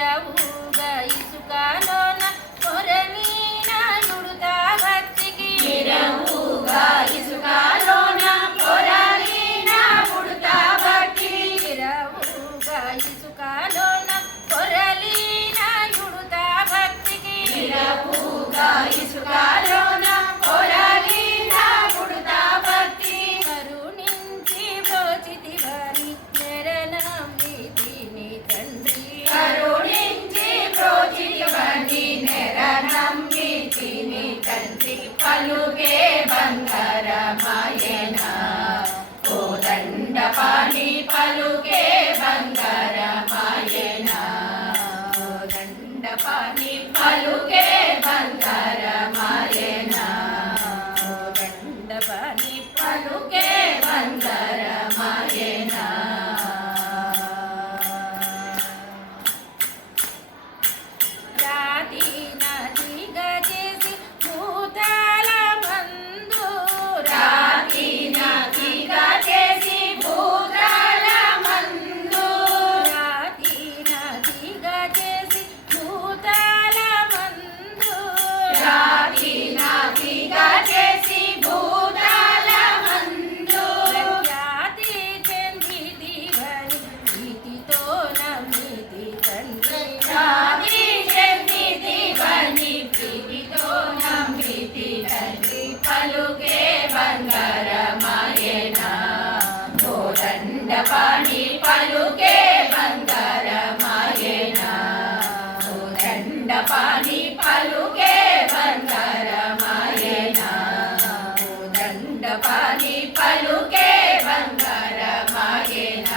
నిరవుగా ఇసుకలోన కొరమీన యుడుతా భక్తికి నిరవుగా ఇసుకలోన కొరమీన పుడుతా భక్తికి నిరవుగా ఇసుకలోన కొరలీన యుడుతా భక్తికి నిరవుగా ఇసుకలోన కొరలీన పుడుతా భక్తి కరుణించి బ్రోచితివని నెరనమ్మితిని తండ్రి కరుణించి బ్రోచితివని నెరనమ్మితిని తండ్రి పలుకే బంగారమాయన కోదండపాణి పలుకే బంగారమాయన కోదండపాణి పలుకే బంగారమాయన కోదండపాణి పలుకే బంగారమాయన రాతి నదిగా చేసి భూతాల మందు రాతి నదిగా చేసి భూతాల మందు రాతి నదిగా చేసి భూతాల మందు రాతి నదిగా చేసి భూతాల మందు జాతి చెందిదివని ప్రీతితో నమ్మితి తండ్రి రాతి చెందిదివని ప్రీతితో నమ్మితి తండ్రి పలుకే బంగారమాయన కోదండపాణి పలుకే బంగారమాయన కోదండపాణి పలుకే బంగారమాయన కోదండపాణి పలుకే బంగారమాయన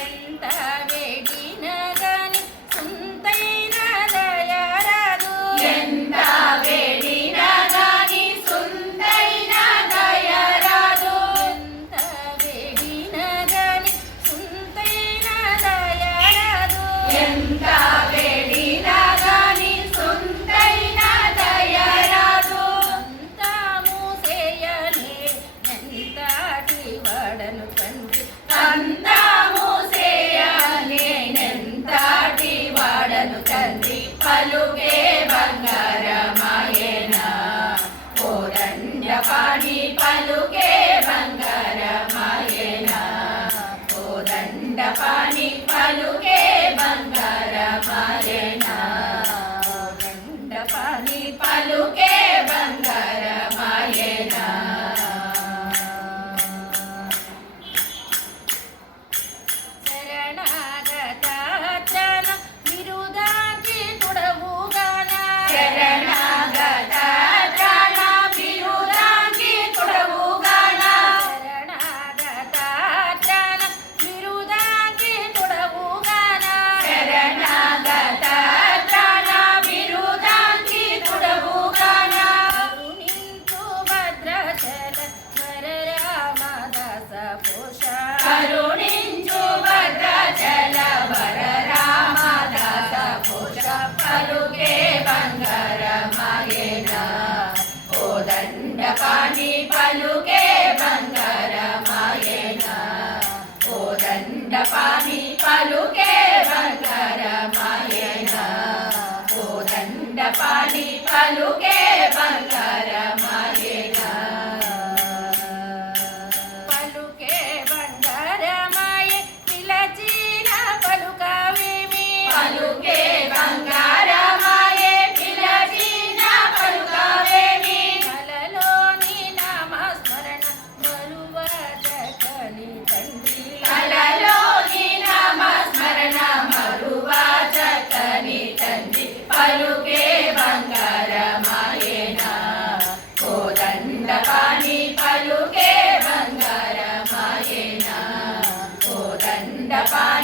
ఎంత వేడిన గాని సుంతైన దయరాదు ఎంత వేడినా గాని సుందైన దయరాదు ఎంత వేడిన గాని సుంతైన దయరాదు ఎంత వేడినా గాని సుందైన దయరాదు అంతా మూసేయనే ఎంతటి వాడను తండ్రి అంతా మూసేయనేనెంతటి వాడను తండ్రి పలుకే బంగారమాయన కోదండపాణి పలుకే బంగారమాయన కోదండపాణి పలుకే బంగారమాయన కోదండపాణి పలుకే బంగారమాయన శరణాగతాత్రన బిరుదాకి తొడవుగాన శరణాగత త్రాణ బిరుదాంగి తొడవుగాన శరణాగతాత్రన బిరుదాకి తొడవుగాన శరణాగత త్రాణ బిరుదాంగి తొడవుగాన కరుణించు భద్రాచల వరరామదాస పోష కరుణించు భద్రాచల వర రామదాస పోష పలుకే బంగారమాయన కోదండపాణి పలుకే బంగారమాయన కోదండపాణి పలుకే బంగారమాయన కోదండపాణి పలుకే బంగారమాయన పలుకే బంగారమాయ పిలచిన పలుకవేమి పలుకే బంగారమాయే పిలచిన పలుకవేమి కలలోని నామస్మరణ మరువజకని తండ్రి కలలోని నామస్మరణ మరువజకని తండ్రి పలుకే బంగారమాయన కోదండపాణి పలుకే బంగారమాయన కోదండపాణి